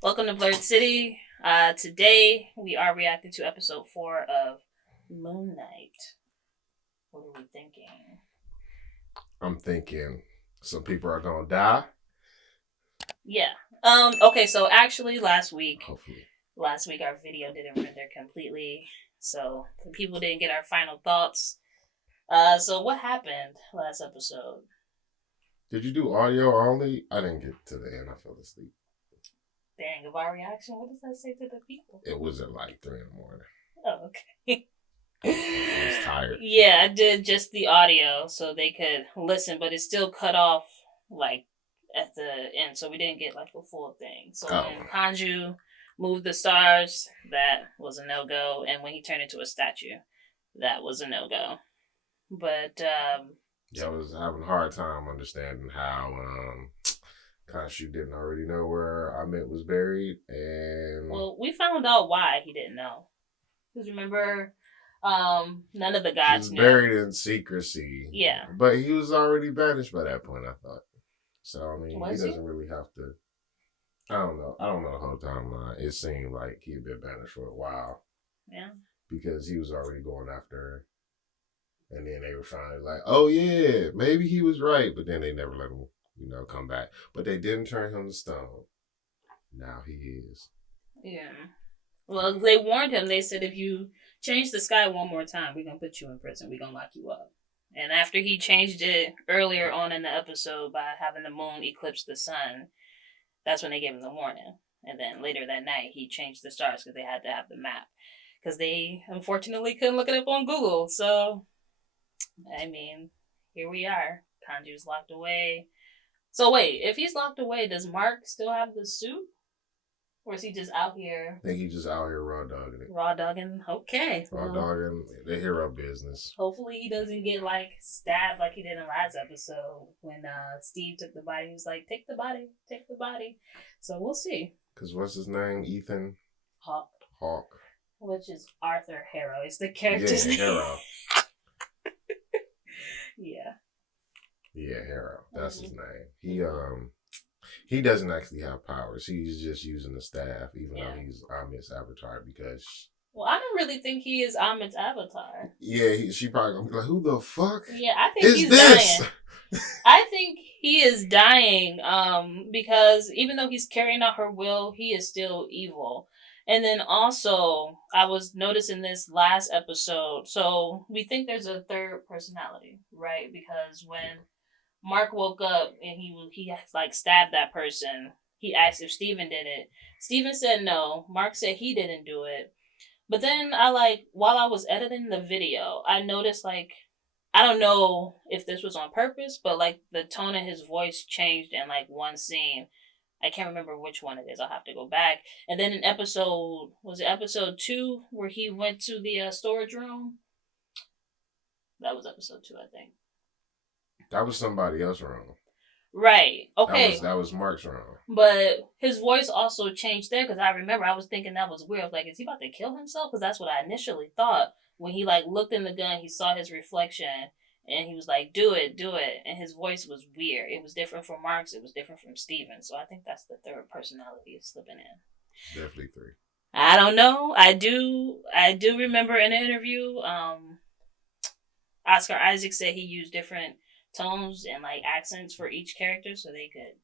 Welcome to Blurred City. Today we are reacting to episode 4 of Moon Knight. What are we thinking? I'm thinking some people are gonna die. Yeah. Okay, so actually Hopefully. last week our video didn't render completely. So the people didn't get our final thoughts. So what happened last episode? Did you do audio only? I didn't get to the end. I fell asleep. Dang, of our reaction, what does that say to the people? It was at like 3 in the morning. Oh, okay. I was tired. Yeah, I did just the audio so they could listen, but it still cut off like at the end, so we didn't get like the full thing. So when Kanju moved the stars, that was a no go, and when he turned into a statue, that was a no go. But Yeah, I was having a hard time understanding how Khonshu didn't already know where Amit was buried, and well, we found out why he didn't know. Because remember, none of the he gods was knew. buried in secrecy. Yeah, but he was already banished by that point. I thought. So I mean, was he doesn't really have to. I don't know. I don't know the whole timeline. It seemed like he had been banished for a while. Yeah. Because he was already going after her. And then they were finally like, oh yeah, maybe he was right. But then they never let him, come back. But they didn't turn him to stone. Now he is. Yeah. Well, they warned him. They said if you change the sky one more time, we're gonna put you in prison. We're gonna lock you up. And after he changed it earlier on in the episode by having the moon eclipse the sun, that's when they gave him the warning. And then later that night, he changed the stars because they had to have the map. Because they unfortunately couldn't look it up on Google. So, I mean, here we are. Kanju's locked away. So wait, if he's locked away, does Mark still have the suit? Or is he just out here? I think he's just out here raw dogging it. Raw dogging? Okay. Raw dogging the hero business. Hopefully he doesn't get like stabbed like he did in last episode when Steve took the body. He was like, take the body, take the body. So we'll see. Because what's his name? Ethan? Hawk. Hawk. Which is Arthur Harrow. It's the character's name. Harrow. Yeah. Yeah, Harrow. That's his name. He doesn't actually have powers. He's just using the staff, even though he's Amit's avatar because. Well, I don't really think he is Amit's avatar. Yeah, she probably gonna be like, "Who the fuck? Yeah, I think he's dying. I think he is dying. Because even though he's carrying out her will, he is still evil. And then also, I was noticing this last episode. So we think there's a third personality, right? Because when Mark woke up and he like stabbed that person. He asked if Steven did it. Steven said no. Mark said he didn't do it. But then while I was editing the video, I noticed I don't know if this was on purpose, but like the tone of his voice changed in like one scene. I can't remember which one it is. I'll have to go back. And then in episode 2 where he went to the storage room? That was episode 2, I think. That was somebody else wrong. Right. Okay. That was Mark's wrong. But his voice also changed there because I remember I was thinking that was weird. I was like, is he about to kill himself? Because that's what I initially thought. When he like looked in the gun, he saw his reflection and he was like, do it, do it. And his voice was weird. It was different from Mark's. It was different from Steven. So I think that's the third personality slipping in. Definitely 3. I don't know. I do remember in an interview, Oscar Isaac said he used different tones and like accents for each character so they could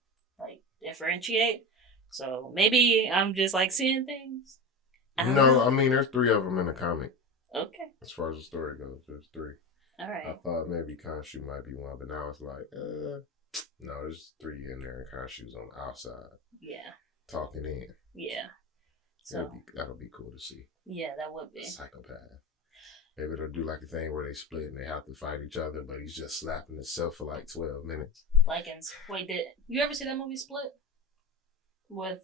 like differentiate. So maybe I'm just like seeing things. No, I mean there's 3 of them in the comic. Okay. As far as the story goes, there's 3. All right. I thought maybe Khonshu might be one, but now it's like, no, there's 3 in there, and Khonshu's on the outside. Yeah. Talking in. Yeah. So that'll be cool to see. Yeah, that would be. Psychopath. Maybe they'll do like a thing where they split and they have to fight each other, but he's just slapping himself for like 12 minutes. Wait, did you ever see that movie Split? With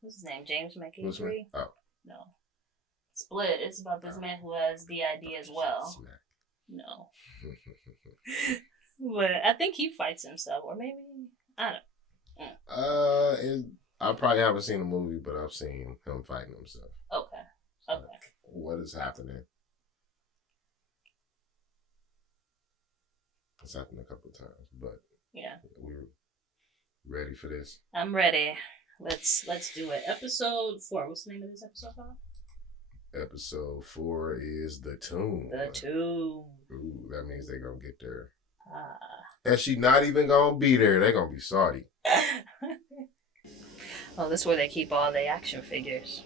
what's his name? James McAvoy? Oh. No. Split. It's about this man who has DID as well. Smack. No. But I think he fights himself, or maybe I don't know. I probably haven't seen the movie, but I've seen him fighting himself. Okay. What is happening? It's happened a couple of times, but yeah, we're ready for this. I'm ready. Let's do it. Episode 4. What's the name of this episode called? Episode 4 is the tomb. The tomb. Ooh, that means they gonna get there. Ah. And she not even gonna be there. They gonna be salty. Oh, this is where they keep all the action figures.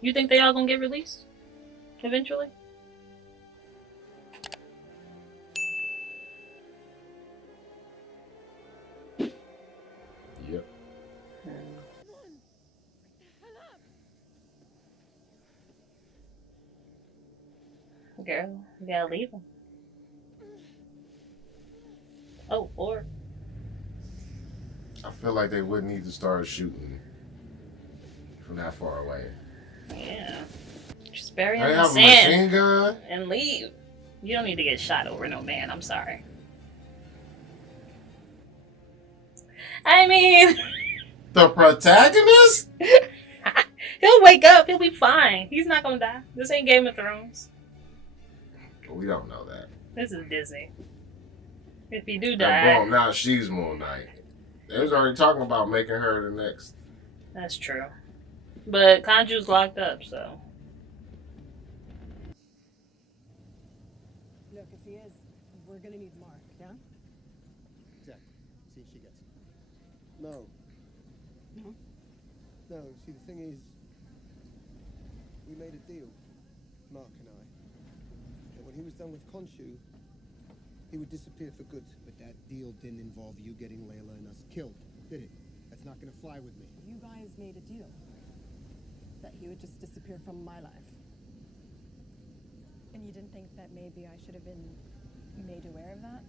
You think they all gonna get released eventually? Yep. Girl, you gotta leave him. Oh, or I feel like they would need to start shooting from that far away. yeah, just bury him I in have a sand machine gun. and leave. You don't need to get shot over no man. I'm sorry. I mean, The protagonist? he'll wake up. He'll be fine. He's not gonna die. This ain't Game of Thrones. We don't know that. This is Disney. If you do And die, boom, now she's Moon Knight. They was already talking about making her the next. that's true. But Kanju's locked up, so. Look, if he is, we're gonna need Mark, yeah? Exactly. See if she gets it. No. No? No, see, the thing is, we made a deal, Mark and I, that when he was done with Khonshu, he would disappear for good. But that deal didn't involve you getting Layla and us killed, did it? That's not gonna fly with me. You guys made a deal. That he would just disappear from my life. And you didn't think that maybe I should have been made aware of that?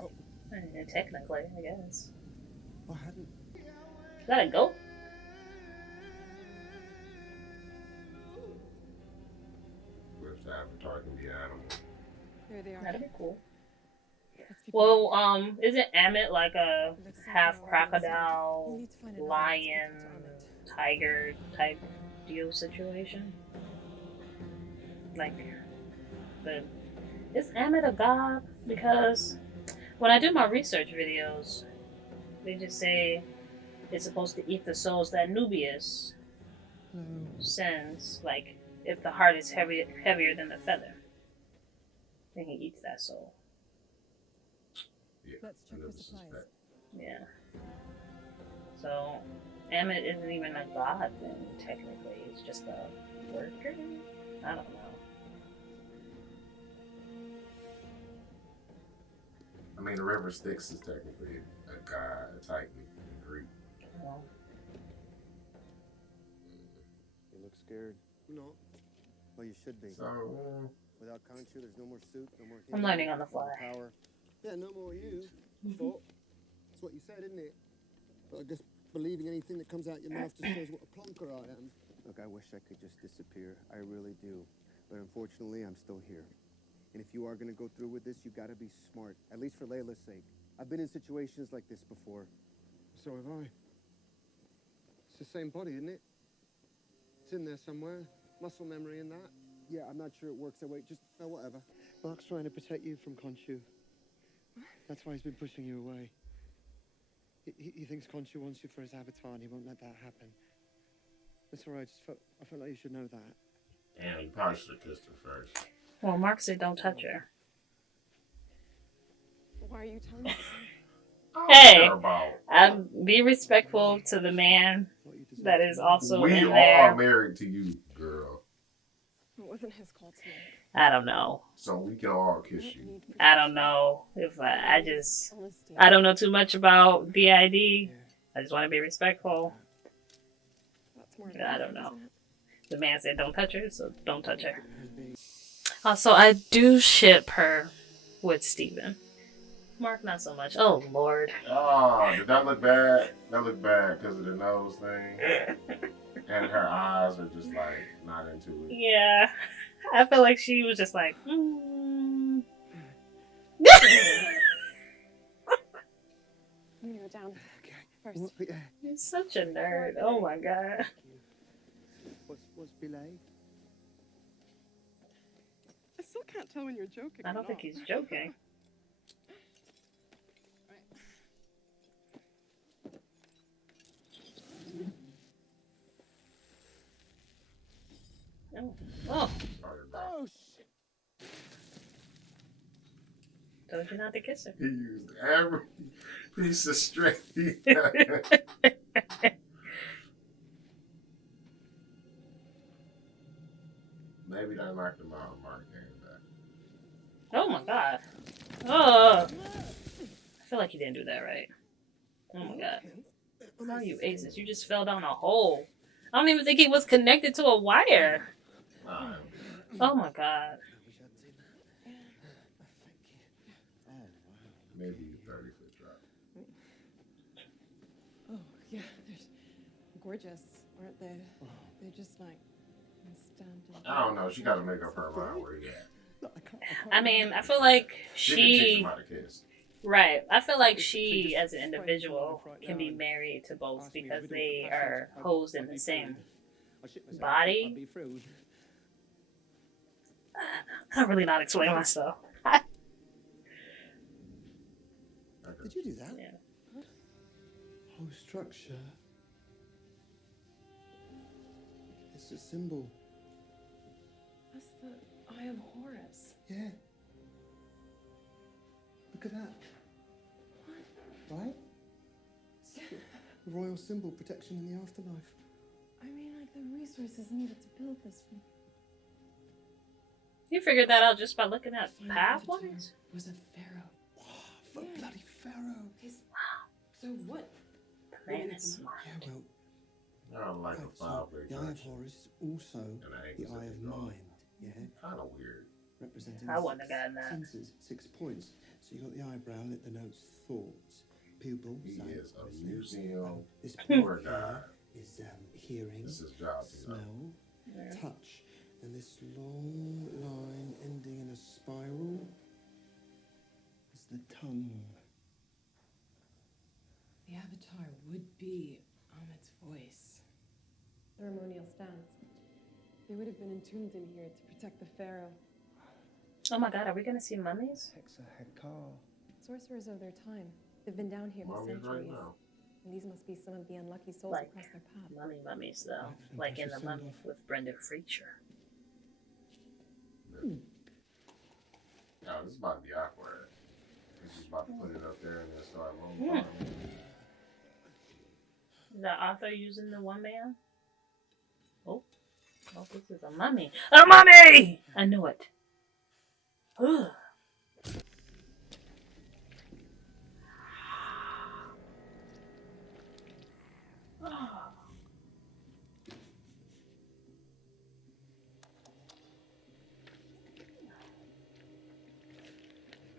Oh, Technically, I guess. I hadn't. Is that a goat? If the avatar can be an animal. Here they are. That'd be cool. Let's keep Well, isn't Amit like a Looks like half they're all crocodile, We'll need to find another lion, way to get tiger type deal situation? Like, is Amit a god? Because when I do my research videos, they just say it's supposed to eat the souls that Nubius sends. Like, if the heart is heavier than the feather, then he eats that soul. Yeah. Let's check I never for supplies. suspect. Yeah. So, Amit isn't even a god then, technically. It's just a worker? I don't know. I mean, the River Styx is technically a god, a titan in Greek. Well, You look scared. No. Well, you should be. So, Without Khonshu, there's no more suit, no more. I'm learning on the fly. Power. Yeah, no more you. But that's what you said, isn't it? But I guess believing anything that comes out your mouth just shows what a plonker I am. Look, I wish I could just disappear. I really do. But unfortunately, I'm still here. And if you are going to go through with this, you got to be smart. At least for Layla's sake. I've been in situations like this before. So have I. It's the same body, isn't it? It's in there somewhere. Muscle memory and that. Yeah, I'm not sure it works that way. Just, whatever. Mark's trying to protect you from Khonshu. That's why he's been pushing you away. He thinks Khonshu wants you for his avatar, and he won't let that happen. That's all right. I felt like you should know that. and he probably should have kissed her first. Well, Mark said don't touch her. Why are you telling me? Hey, About. be respectful to the man that is also We in are there. married to you, girl. It wasn't his call to make. I don't know. So we can all kiss you. I don't know if I don't know too much about DID. I just want to be respectful. That's more I don't know. isn't it? The man said don't touch her, so don't touch her. Also, I do ship her with Steven. Mark, not so much. Oh, Lord. Oh, did that look bad? That looked bad because of the nose thing. And her eyes are just like not into it. Yeah. I feel like she was just like, I'm gonna go down Okay. first. You're such a nerd. Oh my god. What's belay? I still can't tell when you're joking. I or don't think not. he's joking. Oh, Oh, shit. told you not to kiss her. He used every piece of strength he Oh had. Maybe that knocked him out. Mark came back. my god. Oh, I feel like you didn't do that right. Oh my god. How are you aces? You just fell down a hole. I don't even think he was connected to a wire. Nah, Oh my god. maybe 30-foot drop. Oh, yeah, they're gorgeous, aren't they? They're just like standing. I don't know. She got to make up her mind where he at. I mean, I feel like She can teach she. him how to kiss. Right. I feel like she, as an individual, can be married to both because they are hosed in the same body. I'm really not explaining myself. Did you do that? Yeah. Whole structure. It's a symbol. That's the Eye of Horus. Yeah. Look at that. Right? The royal symbol, protection in the afterlife. I mean, like the resources needed to build this. You figured that out just by looking at pathways? Was a pharaoh. Wow, for a bloody pharaoh. So what? Man is smart. Yeah, well, I don't like a right, so five-way the Eye of direction. Horus is also And I ain't the gonna Eye of be going. Mind. Yeah? Kind of weird. Representing I the wouldn't have six gotten that. senses, 6 points. So you got the eyebrow that denotes thoughts. Pupil. He sight, is a listening. museum This tour point guide. here is hearing, This is his job, you know. smell, Yeah. touch, and this long line ending in a spiral is the tongue. The avatar would be Ahmed's voice. Ceremonial stance. They would have been entombed in here to protect the pharaoh. Oh my god, are we gonna see mummies? Hexahekar. Sorcerers of their time. They've been down here for Mummies right centuries. now. And these must be some of the unlucky souls Like- across their path. Mummies, though. Like in The Mummy with Brendan Fraser. No, this is about to be awkward. This is about to put it up there and then start rolling. Is that author using the one man? Oh, this is a mummy. A mummy! I knew it. Ugh.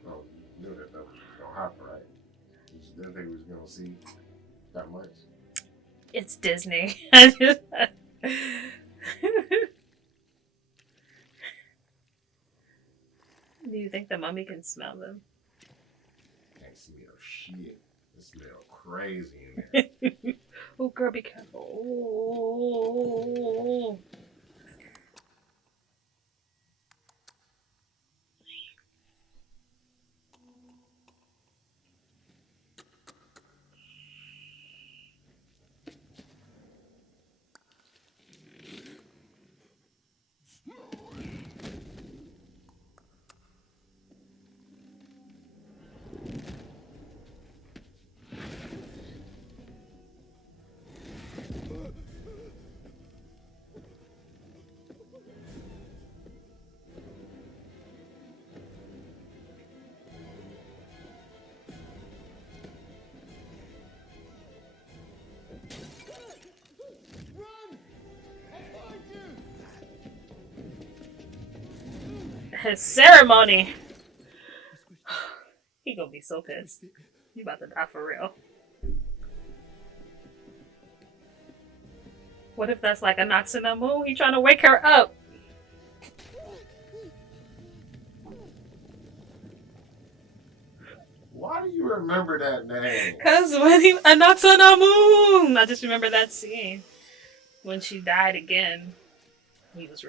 Oh, you knew that was gonna happen, right? You just didn't think we was gonna see that much. It's Disney. I just. Do you think the mummy can smell them? Can't smell shit. It smell crazy in there. Oh, girl, be careful. Oh. His ceremony. He gonna be so pissed. You about to die for real. What if that's like a Noxinamu? He trying to wake her up. Why do you remember that name? Cause when he a Noxinamu, I just remember that scene when she died again. He was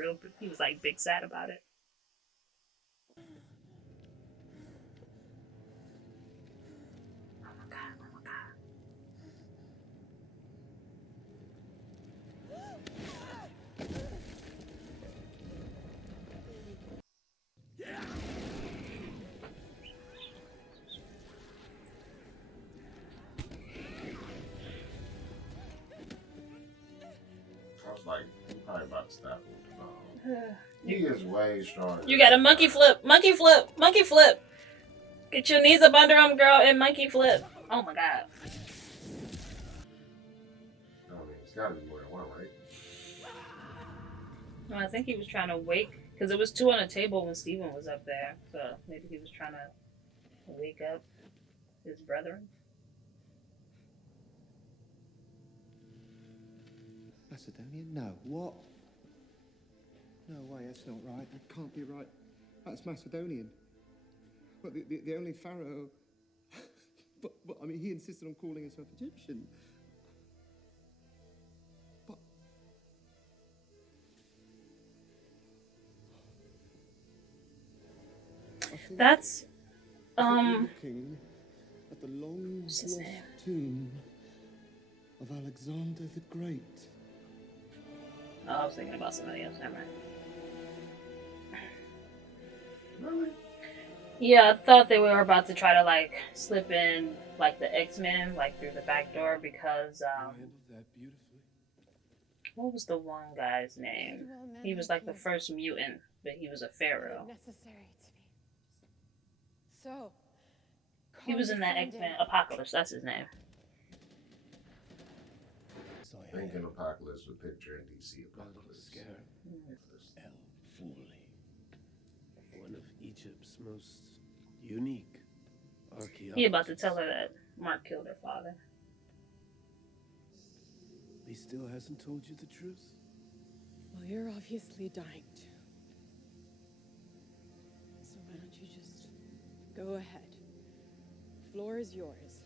like big sad about it. Oh my god, oh my god. like, he probably about to stop him. He is way stronger. You got a monkey flip, monkey flip, monkey flip. Get your knees up under him, girl, and monkey flip. Oh my god. I mean, it's gotta be more than one, right? No, I think he was trying to wake, because it was two on a table when Steven was up there. So maybe he was trying to wake up his brethren. Macedonian? No. What? No way, that's not right. That can't be right. That's Macedonian. But the only pharaoh... but, I mean, he insisted on calling himself Egyptian. But... That's, looking at the long what's his lost name? tomb of Alexander the Great. Oh, I was thinking about somebody else. Never mind. Really? Yeah, I thought they were about to try to like slip in like the X-Men, like through the back door, because handled that beautifully. what was the one guy's name? He was like the first mutant, but he was a pharaoh. Necessary to me. So. He was in that X-Men Apocalypse. That's his name. Thinking Apocalypse with picture in DC Apocalypse. Scared. El Fuli. One of Egypt's most unique archaeologists. He about to tell her that Mark killed her father. He still hasn't told you the truth? Well, you're obviously dying too. So why don't you just go ahead? Floor is yours.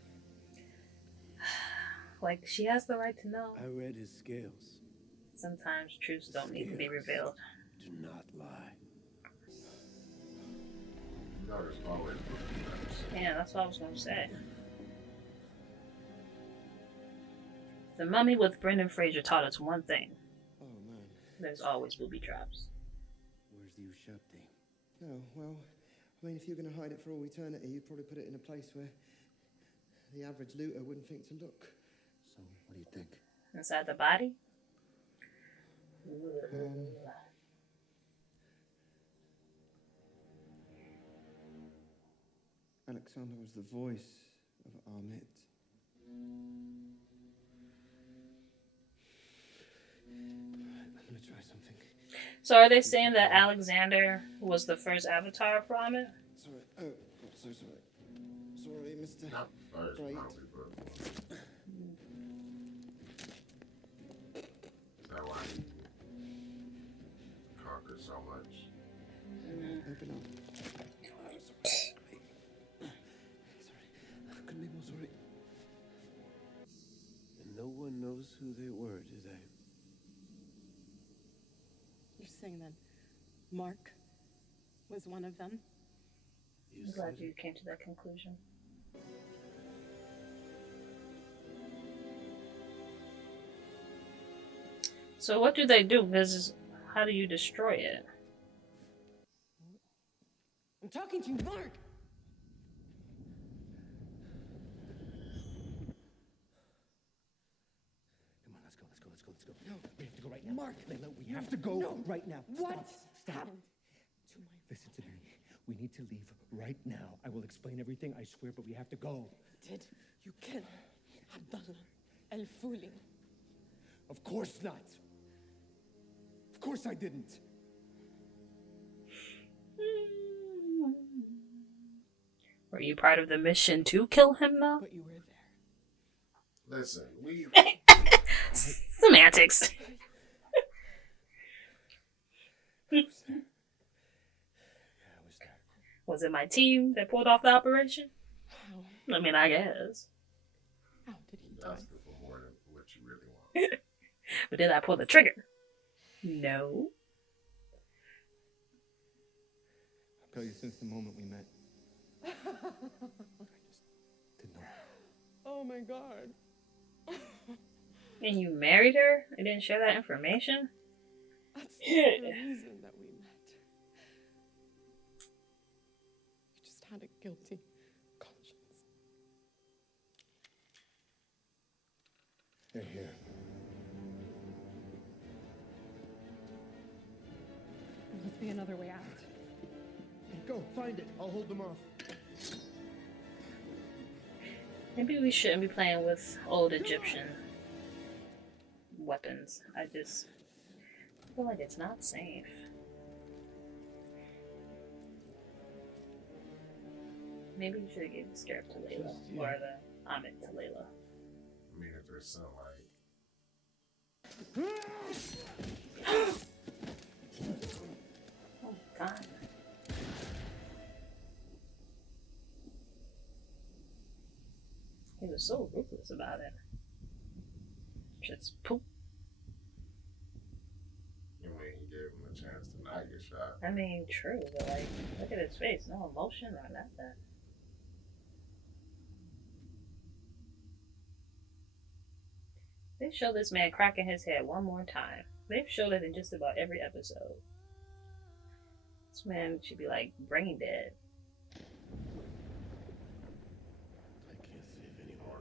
Like, she has the right to know. I read his scales. Sometimes truths don't need to be revealed. Do not lie. You know there's always Yeah, that's what I was going to say. The Mummy with Brendan Fraser taught us one thing. Oh, man. There's always booby traps. Where's the Ushabti? Oh, well, I mean, if you're going to hide it for all eternity, you'd probably put it in a place where the average looter wouldn't think to look. So, what do you think? Inside the body? Alexander was the voice of Amit. I'm going to try something. So are they saying that Alexander was the first avatar for Amit? Sorry. Oh, I'm so sorry. Sorry, Mr. not first, Great. probably, but is that why he conquered so much? Open up. Sorry. I couldn't be more sorry. And no one knows who they were, do they? You're saying that Mark was one of them? You I'm glad said you it. came to that conclusion. So what do they do? Because how do you destroy it? I'm talking to you, Mark! Come on, let's go. No, we have to go right now. Mark! Layla, we have to go right now. What? Stop. happened to my... Listen to me. We need to leave right now. I will explain everything, I swear, but we have to go. Did you kill Abdullah El Fuli? Of course not. Of course I didn't. Were you part of the mission to kill him, though? But you were there. Listen, we Semantics. Yeah, I was there. Was it my team that pulled off the operation? How? I mean, I guess. How did he die? asking for more than what you really want. But did I pull the trigger? No. I'll tell you since the moment we met. I just didn't know. Oh my god. And you married her? I didn't share that information? That's the reason that we met. You just had a guilty conscience. They're here. another way out. Go, find it. I'll hold them off. Maybe we shouldn't be playing with old Egyptian weapons. I just feel like it's not safe. Maybe we should have given the scarab to Layla, or the Amit to Layla. I mean, if there's sunlight. Oh God. He was so ruthless about it. Just poop. I mean, he gave him a chance to not get shot. I mean, true, but like, look at his face. No emotion or nothing. They show this man cracking his head one more time. They've showed it in just about every episode. This man should be like brain dead. I can't save anyone.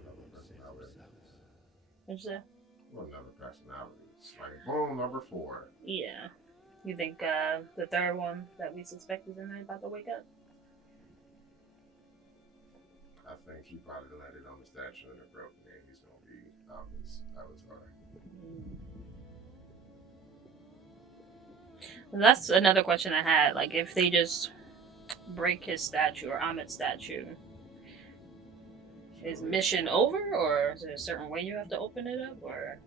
What's that? Well, another personality. It's like, boom, number 4. Yeah. You think the third one that we suspect is in there about to wake up? I think he probably landed on the statue and it broke, and then he's gonna be obvious avatar. Well, that's another question I had. Like, if they just break his statue or Amit's statue, is mission over, or is there a certain way you have to open it up, or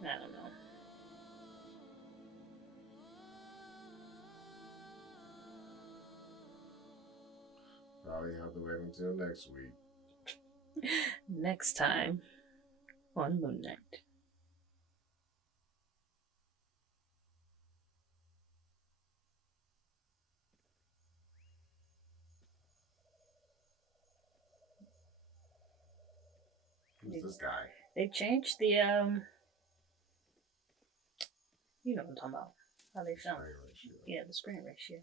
I don't know. Probably have to wait until next week. Next time on Moon Knight. Who's this guy? They changed the you know what I'm talking about. How they film. Yeah, the screen ratio.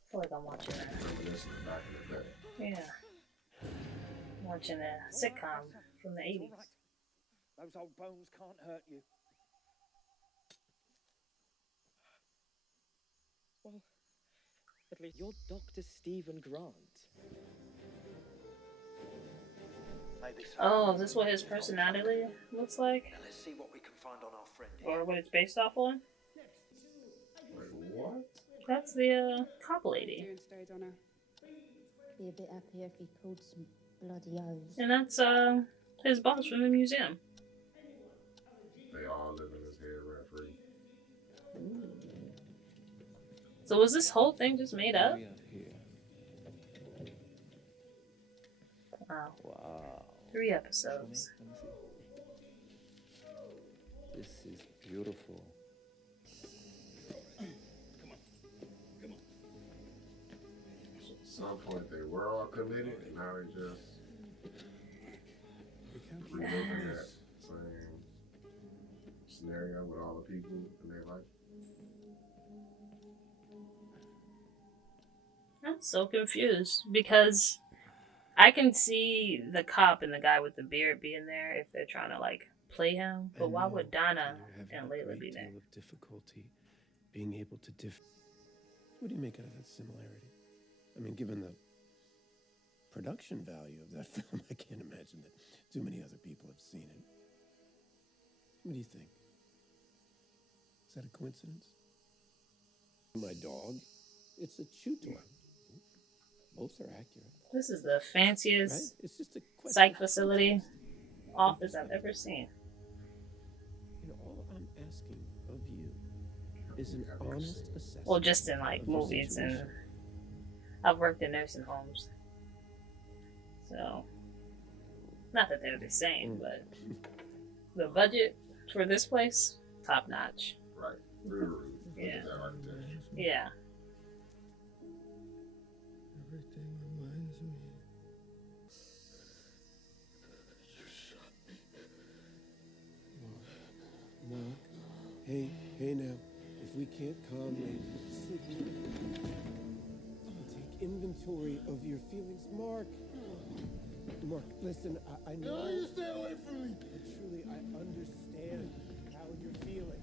I feel like I'm watching yeah. I'm watching a sitcom from the 80s. Those old bones can't hurt you. Well, at least you're Dr. Stephen Grant. Oh, is this what his personality looks like? Now let's see what we can find on our friend here. Or what it's based off on? Wait, what? That's the cop lady. Be a bit happier if he called some bloody O's. And that's his boss from the museum. They all live in his head rent free. So was this whole thing just made up? Wow. Wow. 3 episodes. This is beautiful. At some point they were all committed, and now they just reliving that same scenario with all the people in their life. I'm so confused because I can see the cop and the guy with the beard being there if they're trying to like play him, but why would Donna and Layla be there? Of difficulty being able to What do you make out of that similarity? I mean, given the production value of that film, I can't imagine that too many other people have seen it. What do you think? Is that a coincidence? My dog, it's a chew toy. Both are accurate. This is the fanciest Right? It's just a question. psych facility office I've ever seen. You know, all I'm asking of you is an honest assessment. Well, just in like of your movies, and situation. I've worked in nursing homes. So, not that they're the same, but the budget for this place, top notch. Right. Really. Yeah. That architecture. Yeah. Everything reminds me. You shot me. Ma, hey now. If we can't calmly sit here and take inventory of your feelings, Mark, listen, I know. No, you stay away from me. But truly, I understand how you're feeling.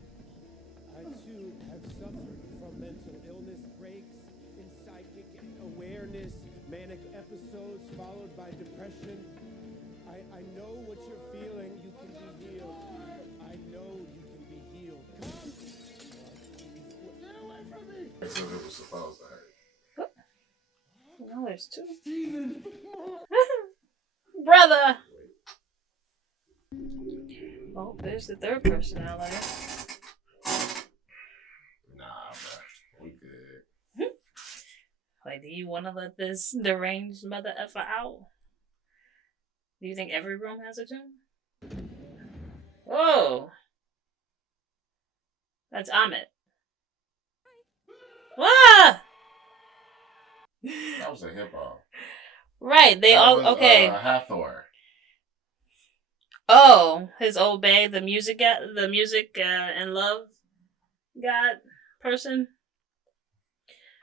too have suffered from mental illness breaks in psychic awareness, manic episodes followed by depression. I know what you're feeling. You can be healed. I know you can be healed. Come! Get away from me! That's what it was supposed to hurt. No, there's two. Brother! Oh, there's the third personality. Nah, bro. We good. Like, do you want to let this deranged mother effer out? Do you think every room has a tomb? Whoa! That's Amit. Ah! That was a hippo. Right, they that all was, okay. Hathor. Oh, his old bae, the music and love god person.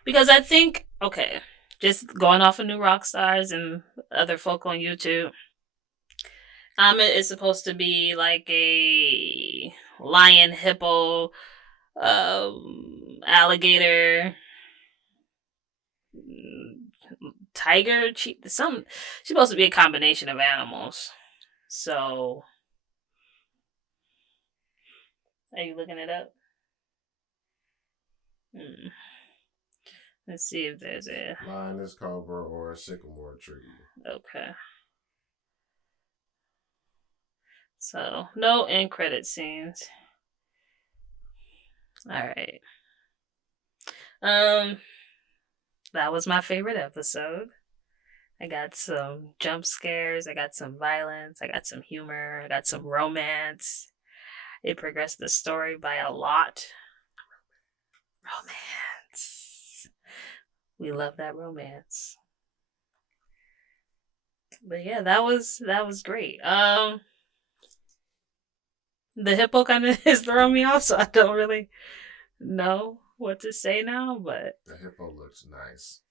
Because I think, okay, just going off of New Rock Stars and other folk on YouTube, Amit is supposed to be like a lion, hippo, alligator, tiger, she's supposed to be a combination of animals. So, are you looking it up? Let's see if there's a lioness, cobra, or a sycamore tree. Okay. So, no end credit scenes. Alright. That was my favorite episode. I got some jump scares, I got some violence, I got some humor, I got some romance. It progressed the story by a lot. Romance. We love that romance. But yeah, that was great. The hippo kind of is throwing me off, so I don't really know what to say now. But the hippo looks nice.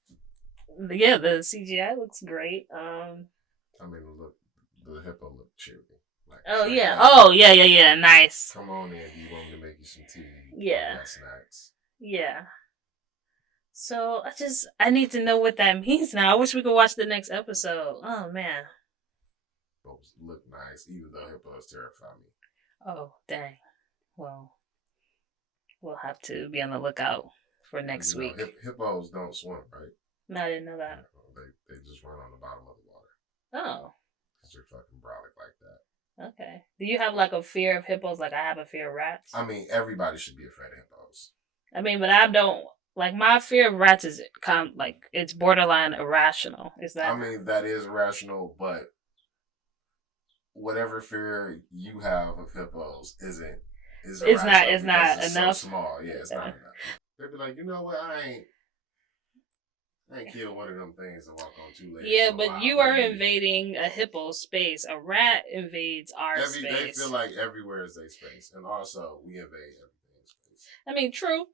Yeah, the CGI looks great. I mean, the hippo looked cheery. Like, Yeah. Nice. Come on in. Do you want me to make you some tea? Yeah. Snacks. Yeah. So I need to know what that means now. I wish we could watch the next episode. Oh man. Hippos look nice, even though hippos terrify me. Oh dang. Well, we'll have to be on the lookout for next week. Hippos don't swim, right? No, I didn't know that. They just run on the bottom of the water. Oh. Because they're fucking brolic like that. Okay. Do you have like a fear of hippos like I have a fear of rats? I mean, everybody should be afraid of hippos. I mean, but I don't. Like, my fear of rats is it's borderline irrational. Is that? I mean, that is irrational, but whatever fear you have of hippos is irrational. It's not enough. So small, yeah, it's not enough. They'd be like, you know what? I ain't kill one of them things and walk on two legs. Yeah, but you are invading a hippo space. A rat invades our space. They feel like everywhere is their space, and also we invade everything's space. I mean, true,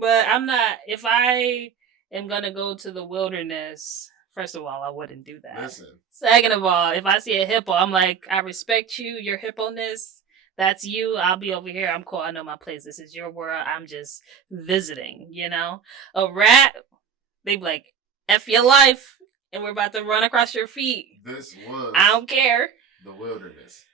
but I'm not. If I am gonna go to the wilderness, first of all, I wouldn't do that. Listen. Second of all, if I see a hippo, I'm like, I respect you, your hippo-ness. That's you. I'll be over here. I'm cool. I know my place. This is your world. I'm just visiting, you know? A rat, they be like, F your life, and we're about to run across your feet. This was... I don't care. The wilderness.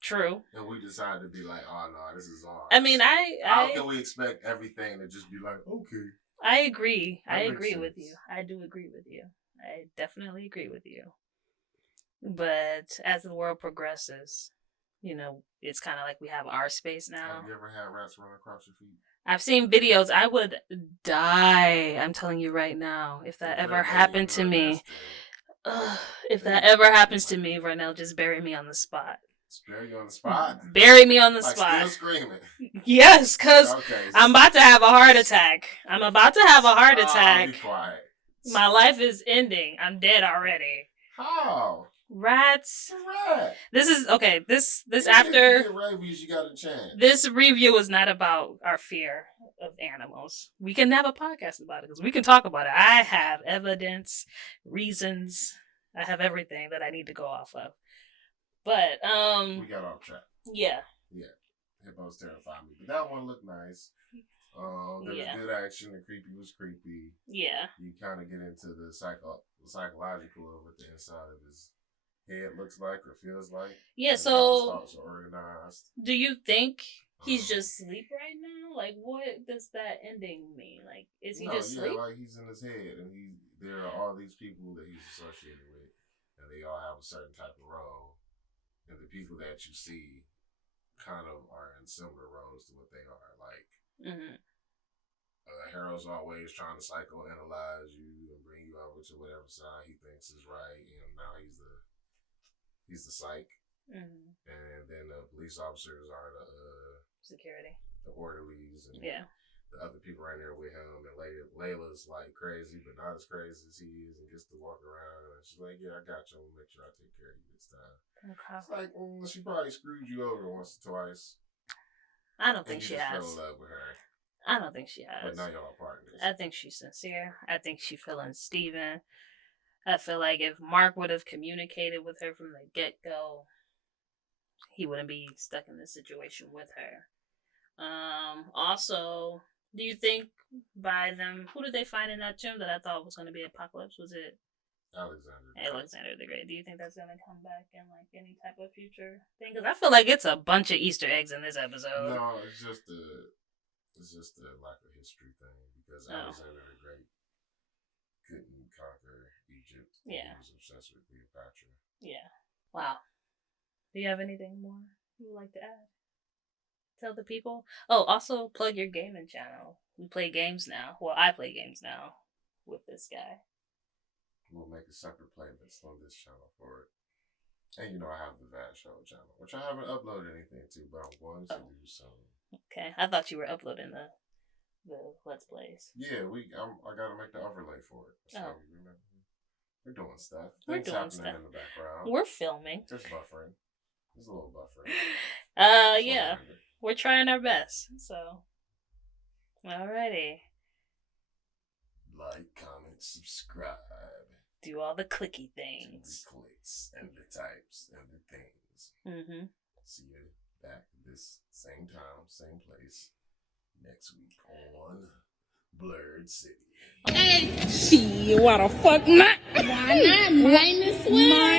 True. And we decided to be like, oh, no, this is ours. I mean, How can we expect everything to just be like, okay. I agree. I agree with you. I do agree with you. I definitely agree with you. But as the world progresses, you know, it's kind of like we have our space now. Have you ever had rats run across your feet? I've seen videos. I would die. I'm telling you right now. If that ever happened to me. If that ever happens to me, Vernell, just bury me on the spot. Bury you on the spot? Bury me on the spot. Still screaming. Yes, because I'm about to have a heart attack. I'm about to have a heart attack. Be quiet. My life is ending. I'm dead already. How? Rats. Rat. This is okay. This after rabies, you got a chance. This review is not about our fear of animals. We can have a podcast about it because we can talk about it. I have evidence, reasons. I have everything that I need to go off of. But we got off track. Yeah. Yeah. Hippos terrify me, but that one looked nice. There was good action. The creepy was creepy. Yeah. You kind of get into the psychological of what the inside of his head looks like or feels like. Yeah, so so his thoughts are organized. Do you think he's just asleep right now? Like, what does that ending mean? Like, is he just asleep? Like he's in his head, and there are all these people that he's associated with, and they all have a certain type of role, and the people that you see kind of are in similar roles to what they are. Like, Harold's always trying to psychoanalyze you and bring you over to whatever side he thinks is right, and now he's the psych. And then the police officers are the security, the orderlies, and the other people right there with him. And Layla's like crazy, but not as crazy as he is, and gets to walk around. And she's like, "Yeah, I got you. I'm gonna make sure I take care of you this time." Okay. It's like she probably screwed you over once or twice. I don't think she has. Fell in love with her. I don't think she has. But now y'all are partners. I think she's sincere. I think she feeling Steven. I feel like if Mark would have communicated with her from the get-go, he wouldn't be stuck in this situation with her. Also, do you think by them, who did they find in that tomb that I thought was going to be Apocalypse? Was it Alexander the Great? Do you think that's going to come back in like any type of future thing? Because I feel like it's a bunch of Easter eggs in this episode. No, it's just a lack of history thing, because Alexander the Great couldn't conquer Egypt. Yeah. He was obsessed with Cleopatra. Yeah. Wow. Do you have anything more you would like to add? Tell the people. Oh, also plug your gaming channel. We play games now. Well, I play games now with this guy. We'll make a separate playlist on this channel for it. And I have the Vast Show channel, which I haven't uploaded anything to, but I'm going to do some. Okay, I thought you were uploading the Let's Plays. Yeah, I gotta make the overlay for it. So we're doing stuff. We're Things doing happening stuff in the background. We're filming. Just buffering. There's a little buffering. Yeah. We're trying our best. So, alrighty. Like, comment, subscribe. Do all the clicky things. Do the clicks and the types and the things. See you back this same time, same place next week on Blurred City. Hey, she, what the fuck not? Why not? Minus one.